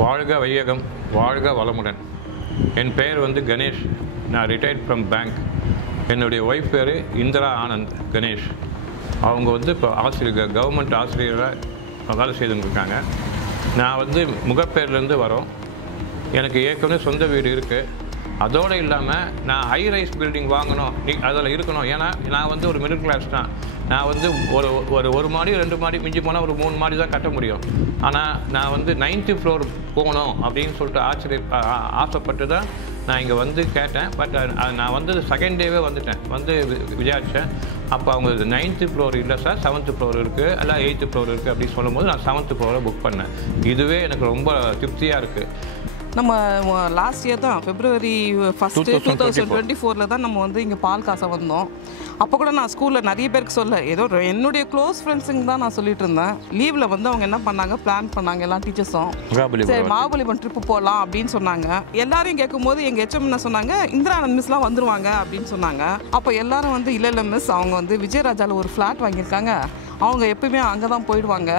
வாழ்க வையகம், வாழ்க வளமுடன். என் பெயர் வந்து கணேஷ். நான் ரிட்டையர்ட் ஃப்ரம் பேங்க். என்னுடைய ஒய்ஃப் பேர் இந்திரா ஆனந்த் கணேஷ். அவங்க வந்து இப்போ ஆசிரியர், கவர்மெண்ட் ஆசிரியராக வேலை செய்துருக்காங்க. நான் வந்து முகப்பேர்லேருந்து வரோம். எனக்கு ஏற்கனவே சொந்த வீடு இருக்குது. அதோடு இல்லாமல் நான் ஹை ரைஸ் பில்டிங் வாங்கணும், அதில் இருக்கணும். ஏன்னா நான் வந்து ஒரு மிடில் கிளாஸ் தான். நான் வந்து ஒரு மாடி 2 மாடி, மிஞ்சி போனால் ஒரு 3 மாடி தான் கட்ட முடியும். ஆனால் நான் வந்து 9th ஃப்ளோர் போகணும் அப்படின்னு சொல்லிட்டு ஆசைப்பட்டு தான் நான் இங்கே வந்து கேட்டேன். பட் நான் வந்து செகண்ட் டேவே வந்துட்டேன், வந்து விசாரித்தேன். அப்போ அவங்க 9th ஃப்ளோர் இல்லை சார், 7th ஃப்ளோர் இருக்குது, இல்லை 8th ஃப்ளோர் இருக்குது அப்படின்னு சொல்லும்போது நான் 7th ஃப்ளோரை புக் பண்ணேன். இதுவே எனக்கு ரொம்ப திருப்தியாக இருக்குது. நம்ம லாஸ்ட் இயர் தான் February 1, 2024 தான் நம்ம வந்து இங்கே பால் காசை வந்தோம். அப்போ கூட நான் ஸ்கூலில் நிறைய பேருக்கு சொல்ல, ஏதோ என்னுடைய க்ளோஸ் ஃப்ரெண்ட்ஸுங்க தான் நான் சொல்லிட்டு இருந்தேன். லீவில் வந்து அவங்க என்ன பண்ணாங்க, பிளான் பண்ணாங்க எல்லா டீச்சர்ஸும். சரி, மகாபலிபுரம் ட்ரிப்பு போகலாம் அப்படின்னு சொன்னாங்க. எல்லாரையும் கேட்கும்போது எங்கள் HM என்ன சொன்னாங்க, இந்திரா ஆனந்த் மிஸ்லாம் வந்துருவாங்க அப்படின்னு சொன்னாங்க. அப்போ எல்லாரும் வந்து இல்லை மிஸ், அவங்க வந்து விஜயராஜாவில் ஒரு ஃப்ளாட் வாங்கியிருக்காங்க, அவங்க எப்பவுமே அங்கே தான் போயிடுவாங்க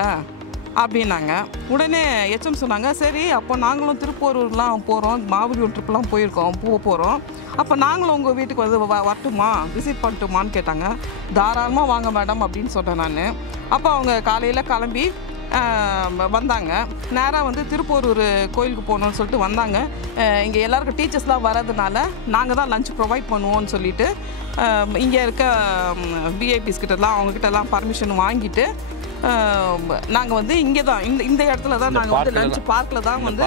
அப்படின்னாங்க. உடனே HM சொன்னாங்க, சரி அப்போ நாங்களும் திருப்பூர்லாம் போகிறோம், மகாபலிபுரம் ட்ரிப்லாம் போகிறோம், அப்போ நாங்களும் உங்கள் வீட்டுக்கு வந்து வரட்டுமா, விசிட் பண்ணட்டுமான்னு கேட்டாங்க. தாராளமாக வாங்க மேடம் அப்படின்னு சொன்னேன் நான். அப்போ அவங்க காலையில் கிளம்பி வந்தாங்க. நேராக வந்து திருப்பூர் கோயிலுக்கு போகணுன்னு சொல்லிட்டு வந்தாங்க. இங்கே எல்லாருக்கும் டீச்சர்ஸ்லாம் வரதுனால நாங்கள் தான் லஞ்ச் ப்ரொவைட் பண்ணுவோன்னு சொல்லிவிட்டு இங்கே இருக்க விஐபிஸ் கிட்டலாம் அவங்கக்கிட்டலாம் பர்மிஷன் வாங்கிட்டு நாங்கள் வந்து இங்கே தான் இந்த இடத்துல தான் நாங்கள் வந்து லஞ்ச் பார்க்கில் தான் வந்து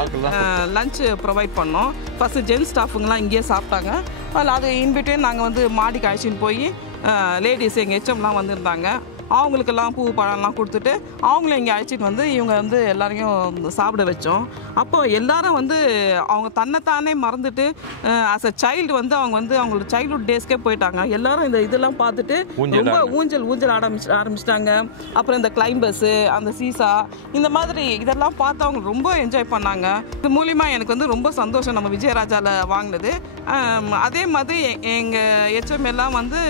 லஞ்சு ப்ரொவைட் பண்ணோம். ஃபஸ்ட்டு ஜென்ஸ் ஸ்டாஃபுங்கெலாம் இங்கேயே சாப்பிட்டாங்க. அது இன்பிட்வீன் நாங்கள் வந்து மாடிக்கு அழைச்சின்னு போய் லேடிஸ் எங்கள் HMலாம் வந்திருந்தாங்க, அவங்களுக்கெல்லாம் பூ பழம்லாம் கொடுத்துட்டு அவங்களும் இங்கே அழைச்சிட்டு வந்து இவங்க வந்து எல்லாரையும் சாப்பிட வச்சோம். அப்போ எல்லாரும் வந்து அவங்க தன்னைத்தானே மறந்துட்டு ஆஸ் அ சைல்டு வந்து அவங்க வந்து அவங்களோட சைல்ட்ஹுட் டேஸ்க்கே போயிட்டாங்க. எல்லாரும் இதெல்லாம் பார்த்துட்டு ரொம்ப ஊஞ்சல் ஆரம்பிச்சிட்டாங்க. அப்புறம் இந்த கிளைம்பர்ஸு, அந்த சீசா, இந்த மாதிரி இதெல்லாம் பார்த்து அவங்க ரொம்ப என்ஜாய் பண்ணாங்க. இது மூலிமா எனக்கு வந்து ரொம்ப சந்தோஷம் நம்ம விஜயராஜாவில் வாங்கினது. அதே மாதிரி எங்கள் HM எல்லாம் வந்து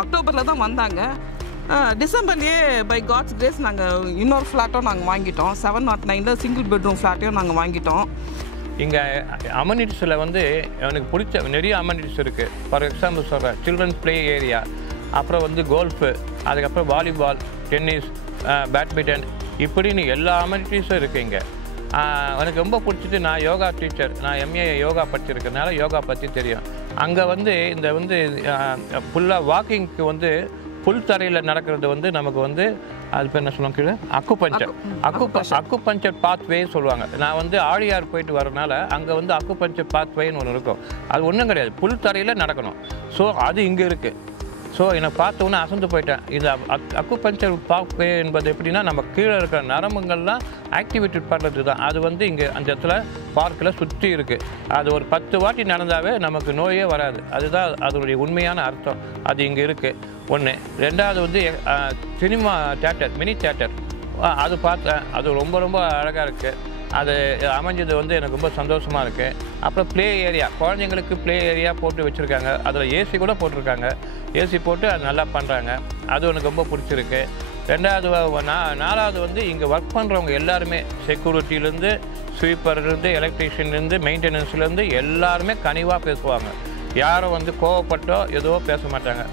அக்டோபரில் தான் வந்தாங்க. டிசம்பர்லேயே பை காட்ஸ் கிரேஸ் நாங்கள் இன்னொரு ஃப்ளாட்டும் நாங்கள் வாங்கிட்டோம். 709 சிங்கிள் பெட்ரூம் ஃப்ளாட்டையும் நாங்கள் வாங்கிட்டோம். இங்கே அமெனிட்டிஸில் வந்து எனக்கு பிடிச்ச நிறைய அமெனிட்டிஸ் இருக்குது. ஃபார் எக்ஸாம்பிள் சொல்கிறேன், சில்ட்ரன்ஸ் ப்ளே ஏரியா, அப்புறம் வந்து கோல்ஃபு, அதுக்கப்புறம் வாலிபால், டென்னிஸ், பேட்மிண்டன், இப்படின்னு எல்லா அமெனிட்டிஸும் இருக்குது இங்கே. எனக்கு ரொம்ப பிடிச்சிட்டு, நான் யோகா டீச்சர், நான் MA யோகா படிச்சிருக்கிறதுனால யோகா பற்றி தெரியும். அங்கே வந்து இந்த வந்து ஃபுல்லாக வாக்கிங்க்கு வந்து புல் தரையில் நடக்கிறது வந்து நமக்கு வந்து அது பேர் என்ன சொல்லுவாங்க, அக்குபஞ்சர் பாத்வே சொல்லுவாங்க. நான் வந்து ஆழியார் போயிட்டு வரனால அங்கே வந்து அக்குபஞ்சர் பாத்வேன்னு ஒன்று இருக்கும். அது ஒன்றும் கிடையாது, புல் தரையில் நடக்கணும். ஸோ அது இங்கே இருக்குது. ஸோ என்னை பார்த்தோன்னே அசந்து போயிட்டேன். இது அக்குபஞ்சர் பாத்வே என்பது எப்படின்னா, நம்ம கீழே இருக்கிற நரம்புகள்லாம் ஆக்டிவேட் பண்ணுறது தான். அது வந்து இங்கே அந்த இடத்துல பார்க்கில் சுற்றி இருக்குது. அது ஒரு 10 வாட்டி நடந்தாவே நமக்கு நோயே வராது. அதுதான் அதனுடைய உண்மையான அர்த்தம். அது இங்கே இருக்குது. ஒன்று. ரெண்டாவது வந்து சினிமா தேட்டர், மினி தேட்டர், அது பார்த்தேன். அது ரொம்ப ரொம்ப அழகாக இருக்குது. அது அமைஞ்சது வந்து எனக்கு ரொம்ப சந்தோஷமாக இருக்குது. அப்புறம் ப்ளே ஏரியா, குழந்தைங்களுக்கு ப்ளே ஏரியா போட்டு வச்சுருக்காங்க. அதில் ஏசி கூட போட்டிருக்காங்க. ஏசி போட்டு அது நல்லா பண்ணுறாங்க. அது எனக்கு ரொம்ப பிடிச்சிருக்கு. நாலாவது வந்து இங்கே ஒர்க் பண்ணுறவங்க எல்லாருமே, செக்யூரிட்டிலேருந்து, ஸ்வீப்பர்லேருந்து, எலக்ட்ரீஷியன்லேருந்து, மெயின்டெனன்ஸ்லேருந்து எல்லாருமே கனிவாக பேசுவாங்க. யாரும் வந்து கோவப்பட்டோ ஏதோ பேச மாட்டாங்க.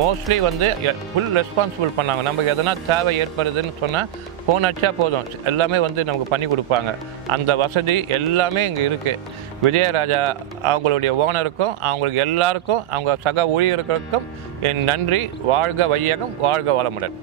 மோஸ்ட்லி வந்து ஃபுல் ரெஸ்பான்சிபிள் பண்ணாங்க. நமக்கு எதனா தேவை ஏற்படுதுன்னு சொன்னால் ஃபோன் அடிச்சா போதும், எல்லாமே வந்து நமக்கு பண்ணி கொடுப்பாங்க. அந்த வசதி எல்லாமே இங்கே இருக்குது. விஜயராஜா அவங்களுடைய ஓனருக்கும், அவங்களுக்கு எல்லாருக்கும், அவங்க சக ஊழியர்களுக்கும் என் நன்றி. வாழ்க வையகம், வாழ்க வளமுடன்.